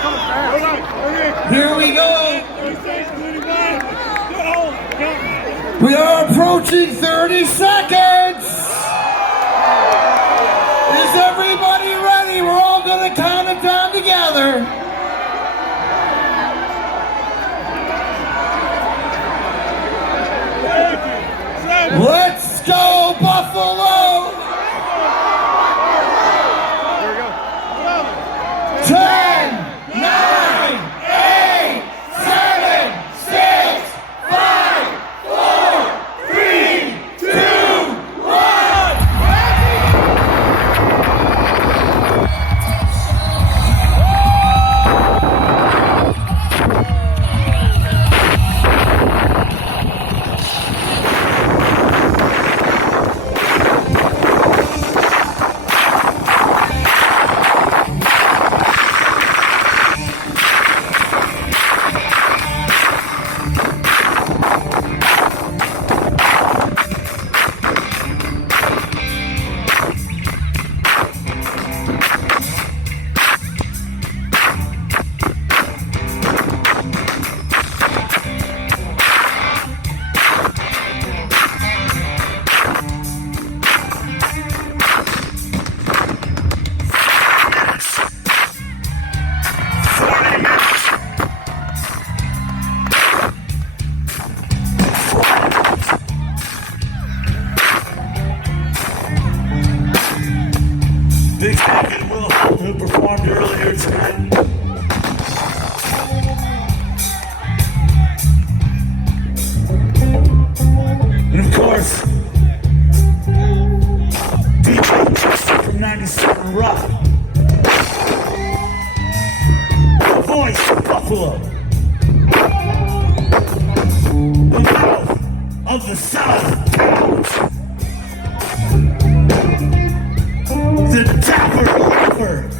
Here we go. We are approaching 30 seconds. Is everybody ready? We're all going to count it down together. Let's go, Buffalo! 10, 9, 8, 7, 6, 5, 4, 3, 2, 1. Big thank you to Will Holton, who performed earlier tonight. And of course, DJ Justin from 97 Rock. The voice of Buffalo. The mouth of the South. The dapper rapper.